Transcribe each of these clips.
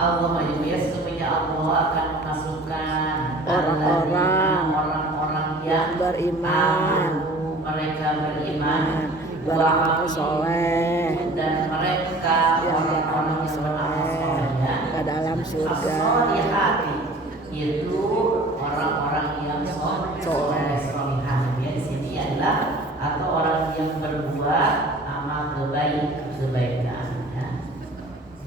Allah ya sesungguhnya Allah akan memasukkan orang-orang yang beriman, mereka beriman, beramal soleh, dan mereka orang-orang yang beramal soleh ke dalam surga. Itu orang-orang yang soleh. Ya di sini adalah atau orang yang berbuat amal kebaikan. Ya.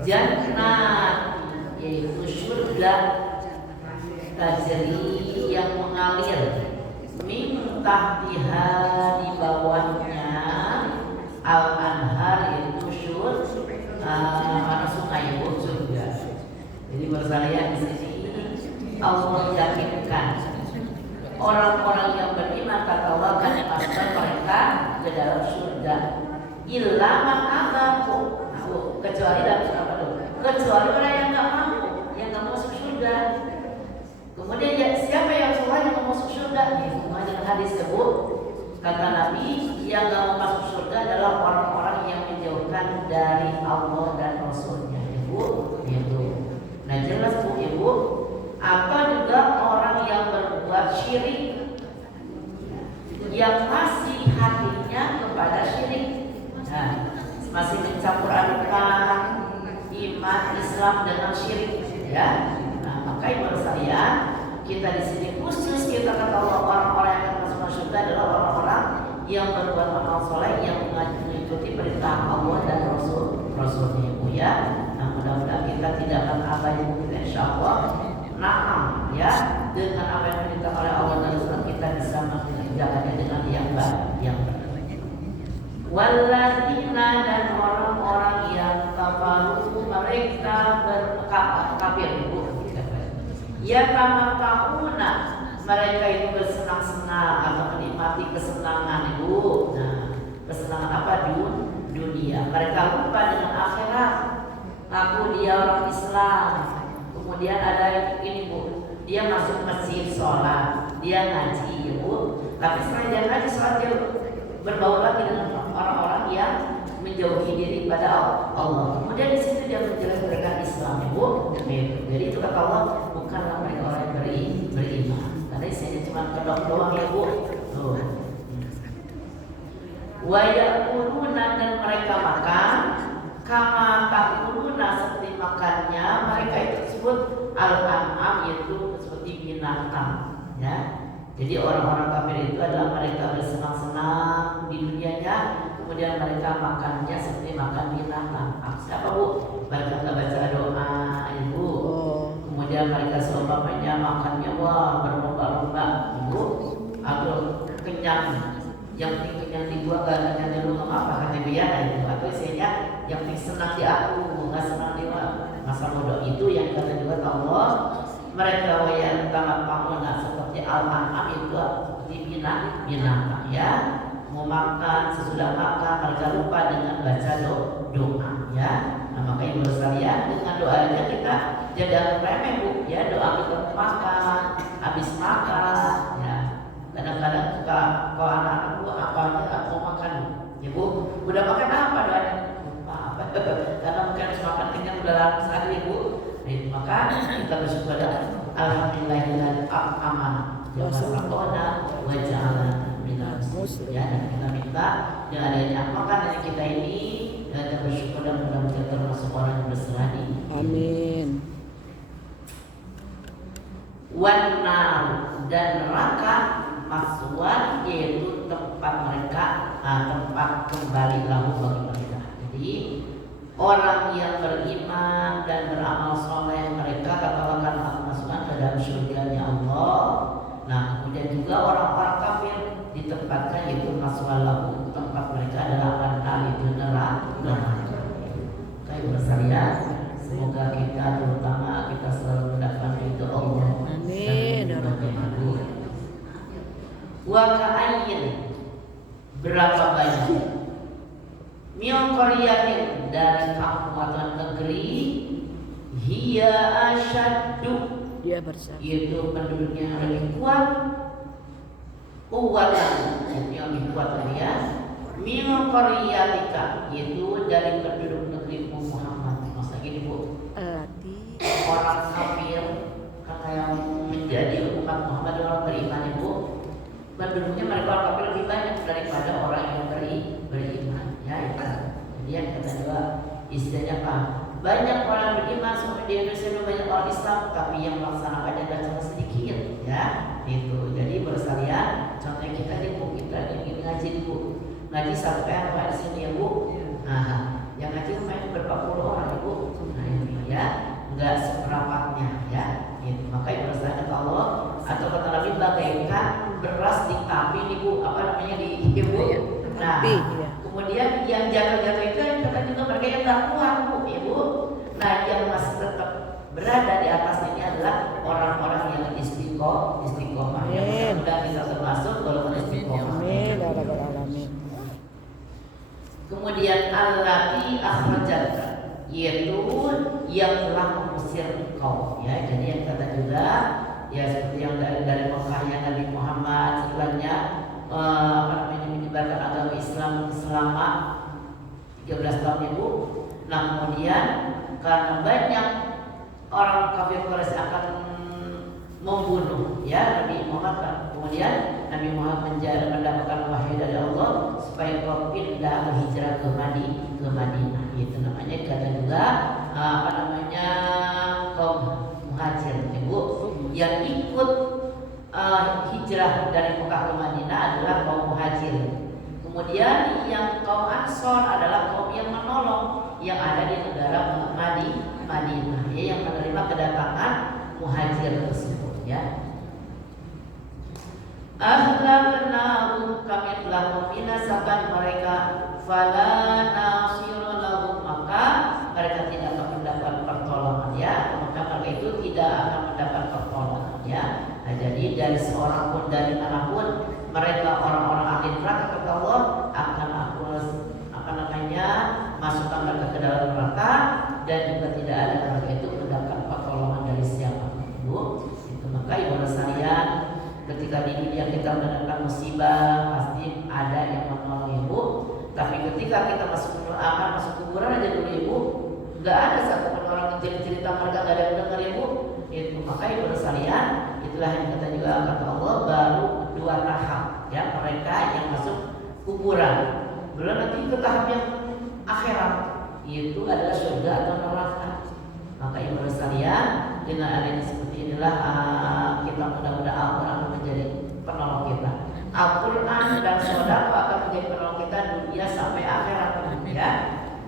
Jannat yaitu surga tajri yang mengalir min tahtiha di bawahnya al-anhar yaitu sungai surga. Jadi bersaliyah di sini Allah yakinkan orang-orang yang beriman kata Allah akan memasukkan mereka ke dalam surga. Illa man abaku, kecuali dalam apa tuh? Kecuali orang yang nggak mampu, yang nggak masuk surga. Kemudian ya, siapa yang soleh yang mau masuk surga? Ini dengan hadis tersebut kata Nabi yang nggak mau masuk surga adalah orang-orang yang menjauhkan dari Allah dan Rasulnya. Ibu, itu. Nah jelas bu, ibu. Atau juga orang yang berbuat syirik, yang masih hatinya kepada syirik. Nah, masih mencampur adukan iman Islam dengan syirik, ya. Nah, maka menurut saya kita di sini khusus kita kata orang-orang yang akan masuk surga adalah orang-orang yang berbuat amal soleh yang mengikuti perintah Allah dan Rasulnya, ibu ya. Nah, mudah-mudahan kita tidak akan abai kita insyaallah. Nah, ya dengan apa yang diminta oleh Allah dan Rasul kita bisa mengerjakannya dengan yang baik. Walladzina dan orang-orang yang kafaru mereka berkafir ibu. Ya tamatta'una mereka itu bersenang-senang atau menikmati kesenangan ibu. Nah, kesenangan apa dunia. Mereka lupa dengan akhirat. Aku dia orang Islam. Kemudian ada ini bu, dia masuk masjid sholat, dia ngaji bu. Tapi setelah dia ngaji sholat dia berbaur lagi dengan orang-orang yang menjauhi diri pada Allah. Kemudian di situ dia menjelaskan Islam bu. Jadi itu kata Allah bukanlah mereka orang yang beriman. Karena isinya cuma kedok doang ya bu. Wa ya'kuluna dan mereka makan kama ta'kuluna seperti makannya mereka itu disebut al-an'am yaitu seperti binatang ya. Jadi orang-orang kafir itu adalah mereka bersenang-senang di dunianya, kemudian mereka makannya seperti makan binatang. Siapa bu? Mereka baca doa ibu. Kemudian mereka seumpamanya makannya wah berlomba-lomba ibu atau kenyang. Yang penting kenyang di gua gak kenyang di rumah apa kata biar itu atau isinya yang penting senang di aku nggak senang di masa bodoh itu yang kata juga Allah mereka yang tamat pamuna seperti al-an'am itu seperti binatang ya mau makan sesudah makan mereka lupa dengan baca doa ya. Nah makanya menurut saya dengan doanya kita jangan remeh bu ya doa kita makan habis makan ya. Kadang-kadang suka kalau anak-anak bu apa aja mau makan ya bu udah makan apa doanya apa karena mungkin harus makan kenyang udah lama sekali bu. Nah, maka kita bersyukur alhamdulillah aman wassallallahu wa ja'ala minal muslimin ya dan kita minta dengan adanya makan dari kita ini dan kita bersyukur dan mudah-mudahan termasuk orang yang berserah di amin. Wanar dan neraka maswan yaitu tempat mereka tempat kembali lahu bagi mereka. Jadi orang yang beriman dan beramal soleh mereka katakan akan masukkan ke dalam surganya Allah. Nah kemudian juga orang-orang kafir ditempatkan yaitu maswan lahu tempat mereka adalah neraka itu neraka. Kayak bersalya semoga kita terutama kita selalu mendapatkan itu Allah. Amin. Wa ka'ayyin berapa banyak min qaryatin dari kampung atau negeri hiya asyaddu dia bersama yaitu penduduknya lebih kuat kuatan yang lebih kuat ya min qaryatika yaitu dari penduduk negeri Muhammad masa gini bu istilahnya apa? Banyak orang beriman sampai di Indonesia itu banyak orang Islam, tapi yang melaksanakannya cuma sedikit, ya. Itu. Jadi bersekalian, contohnya kita di Bu, kita ini ngaji di Bu, ngaji sampai apa di sini ya Bu? Nah, yang ngaji main berapa puluh orang ya Bu? Nah ini ya, enggak seperempatnya ya. Itu. Makanya bersekalian kata Allah atau kata Nabi bagaikan beras di tapi nih Bu, apa namanya di Ibu? Nah, kemudian yang jatuh-jatuh itu kata juga mereka yang tak kuat Bu, Ibu. Nah, yang masih tetap berada di atas ini adalah orang-orang yang istiqomah. Yang mudah kita termasuk golongan istiqomah. Kemudian allati akhrajaka, yaitu yang telah mengusir engkau. Ya, jadi yang kata juga ya seperti yang dari Mekahnya Nabi Muhammad setelahnya menyebarkan agama Islam selama 13 tahun Ibu. Nah kemudian karena banyak orang kafir Quraisy akan membunuh ya Nabi Muhammad, kemudian Nabi Muhammad mendapatkan wahyu dari Allah supaya kau pindah atau hijrah ke Madinah. Itu namanya kata juga kaum muhajir Ibu yang ikut hijrah dari Mekah ke Madinah adalah kaum muhajir. Kemudian yang kaum Ansor adalah kaum yang menolong yang ada di negara Madinah, ya, yang menerima kedatangan muhajir tersebut, ya. Ahlaknahum, kami telah membinasakan mereka, fala nasira lahum, maka mereka tidak akan mendapat pertolongan, ya. Maka mereka itu tidak akan mendapat pertolongan, ya. Nah, jadi dari seorang pun dari manapun mereka orang-orang ahli neraka kata Allah akan aku masukkan mereka ke dalam neraka dan juga tidak ada mereka itu mendapat pertolongan dari siapa Bu. Itu maka ibu sekalian, ketika di dunia kita mendapatkan musibah pasti ada yang menolong Ibu. Tapi ketika kita masuk kuburan aja dulu Ibu, nggak ada satupun orang cerita mereka nggak ada yang dengar Ibu. Itu maka ibu sekalian, itulah yang kata juga kata Allah baru 2 tahap ya mereka yang masuk kuburan. Belum nanti ke tahap yang akhirat, itu adalah surga atau neraka. Maka ibu sekalian, dengan adanya seperti inilah kita mudah-mudahan Al-Quran menjadi penolong kita. Al-Quran dan sedekah akan menjadi penolong kita dunia sampai akhirat, ya.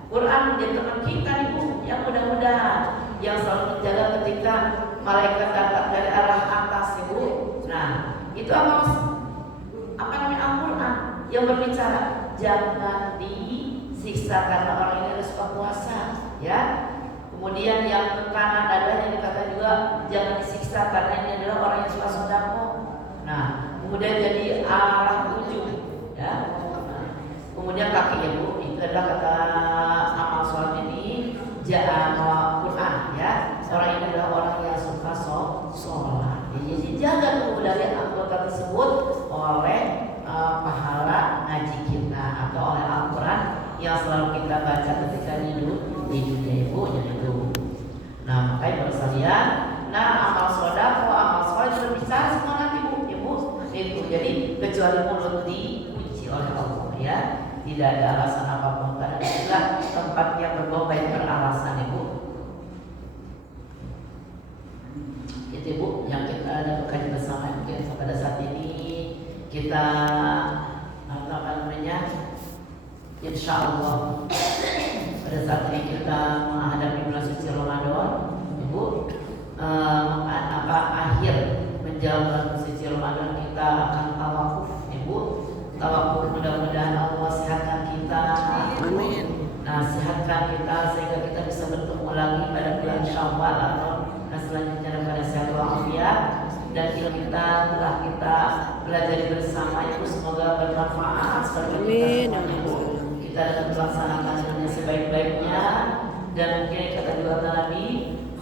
Quran menjadi teman kita Ibu, yang mudah-mudahan yang selalu menjaga ketika malaikat datang dari arah atas Ibu. Nah, itu apa namanya Al-Quran yang berbicara jangan disiksa karena orang ini harus suka puasa, ya. Kemudian yang ke kanan adalah yang dikata juga jangan disiksa karena ini adalah orang yang suka sedekah. Nah, kemudian jadi arah ujung, ya. Nah, kemudian kaki Ibu itu adalah kata amal sholat ini ja'a Quran, ya. Orang ini adalah orang yang suka sholat. Jadi jaga kemudahan anggota tersebut oleh pahala ngaji kita atau oleh Al-Quran yang selalu kita baca ketika di dunia Ibu jadi itu. Nah makanya sekalian, amal sedekah, amal sholat itu berbicara semua nanti Ibu itu. Jadi kecuali mulut diuji oleh Allah, ya. Tidak ada alasan apapun karena itulah tempat yang berbau baik beralasan Ibu. Itu Ibu yang kita ada kaji bersama mungkin pada saat ini kita apa namanya insya Allah pada saat ini kita menghadapi bulan suci Ramadan Ibu, akhir menjelang bulan suci Ramadan kita akan tawakuf Ibu. Tawakuf mudah-mudahan Allah sehatkan kita. Amin. Nah sehatkan kita sehingga kita bisa bertemu lagi pada bulan Syawal atau selanjutnya pada sehat walafiat. Dan kita telah kita belajar bersama itu semoga bermanfaat seperti kita dapat melaksanakan dengan sebaik-baiknya. Dan mungkin kata juga Nabi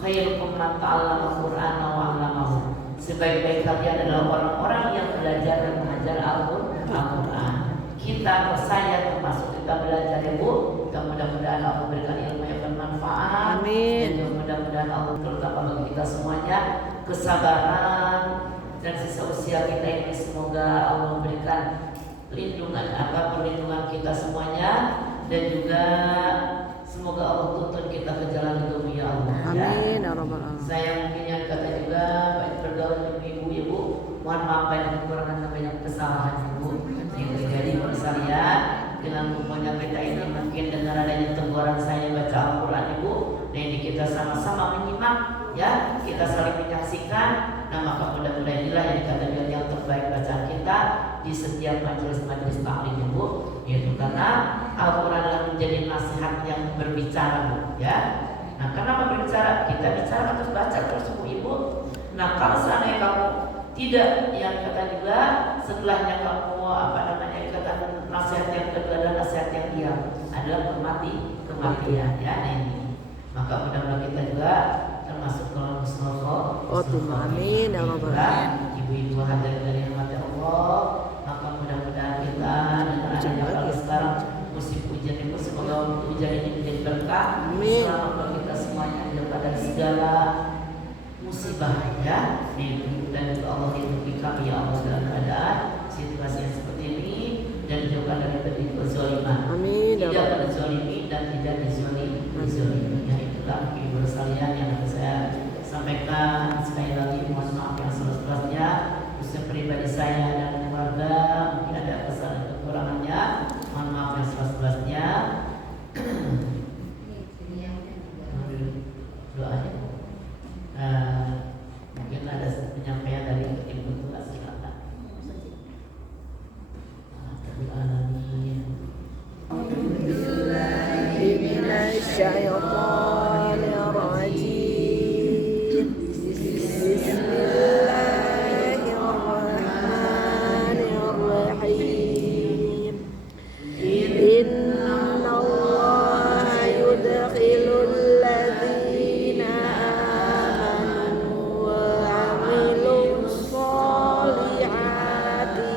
khairukum man ta'allama al-Qur'an wa 'allamahu, sebaik-baik kalian adalah orang-orang yang belajar dan mengajar Al-Qur'an. Kita saya termasuk kita belajar Ibu. Mudah-mudahan Allah berikan ilmu yang bermanfaat. Amin. Dan mudah-mudahan Allah terutama bagi kita semuanya kesabaran dan sisa usia kita ini semoga Allah berikan perlindungan kita semuanya dan juga semoga Semoga Allah tuntun kita ke jalan itu ya Allah. Amin ya rabbal alamin. Saya mungkin yang kata juga baik bergaul dengan ibu-ibu, mohon maaf banyak kekurangan dan banyak kesalahan ibu yang terjadi pada saya. Dengan pokoknya kita ini mungkin dengan adanya teguran saya baca Al-Quran ibu, nah ini kita sama-sama menyimak ya, kita saling menyaksikan. Nah maka mudah-mudahan inilah yang dikatakan yang terbaik bacaan kita di setiap majelis-majelis taklim ibu, yaitu karena Al-Quran adalah menjadi nasihat yang berbicara bu ya. Nah kenapa berbicara? Kita bicara terus baca terus ibu. Nah kalau seandainya kamu tidak yang kata juga setelahnya kamu dikatakan nasihat yang kedua adalah nasihat yang diam adalah kematian ya. Nah ini maka mudah-mudahan kita juga termasuk dalam Amin ya rabbal alamin. ibu-ibu hadir dari rahmat Allah. Maka mudah-mudahan kita dengan adanya kalau sekarang musim hujan itu semoga hujan ini menjadi berkah selamat bagi kita semuanya daripada segala musibah ya. Dan Allah lindungi kami ya Allah dalam keadaan situasi yang seperti ini dan jauhkan dari kezaliman. Amin. Tidak berzalimi dan tidak dizalimi. Ya itulah ibu sekalian yang akan saya sampaikan. Sekali lagi mohon maaf yang seluas-luasnya khususnya pribadi saya dan keluarga mungkin ada kesalahan kekurangannya. Mohon maaf yang seluas-luasnya. Doanya. Mungkin ada penyampaian dari ibu tua silakan. Bismillahirrahmanirrahim. Bismillahirrahmanirrahim. Innallaha yudkhilul ladzina amanu wa 'amilus sholihati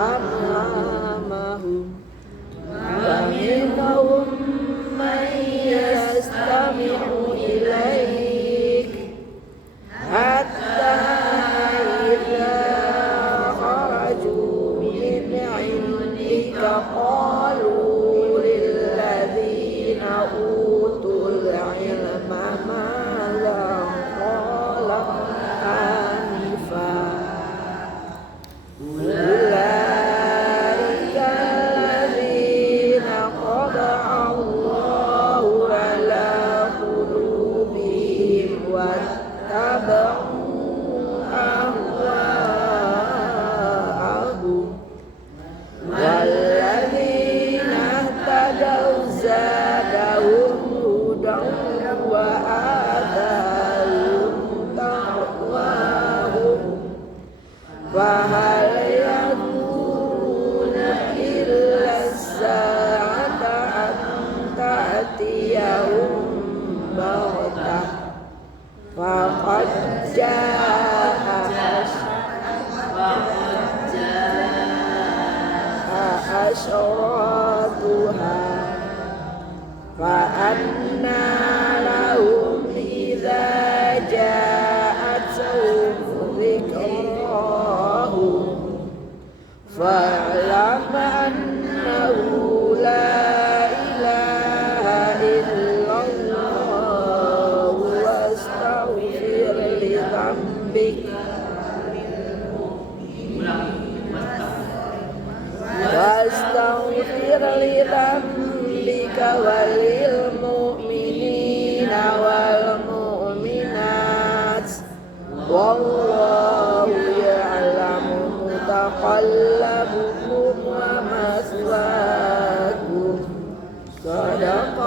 أنعامهم فمنهم من يستمع إليك حتى إذا خرجوا من عندك قالوا للذين أوتوا العلم ماذا قال آنفا أولئك الذين طبع الله على قلوبهم واتبعوا أهواءهم والذين اهتدوا زادهم هدى وآتاهم تقواهم فهل ينظرون إلا الساعة أن تأتيهم بغتة فقد جاء أشراطها فأنى لهم إذا جاءتهم ذكراهم فاعلم أنه لا إله إلا الله واستغفر لذنبك وللمؤمنين والمؤمنات والله يعلم متقلبكم ومثواكم صدق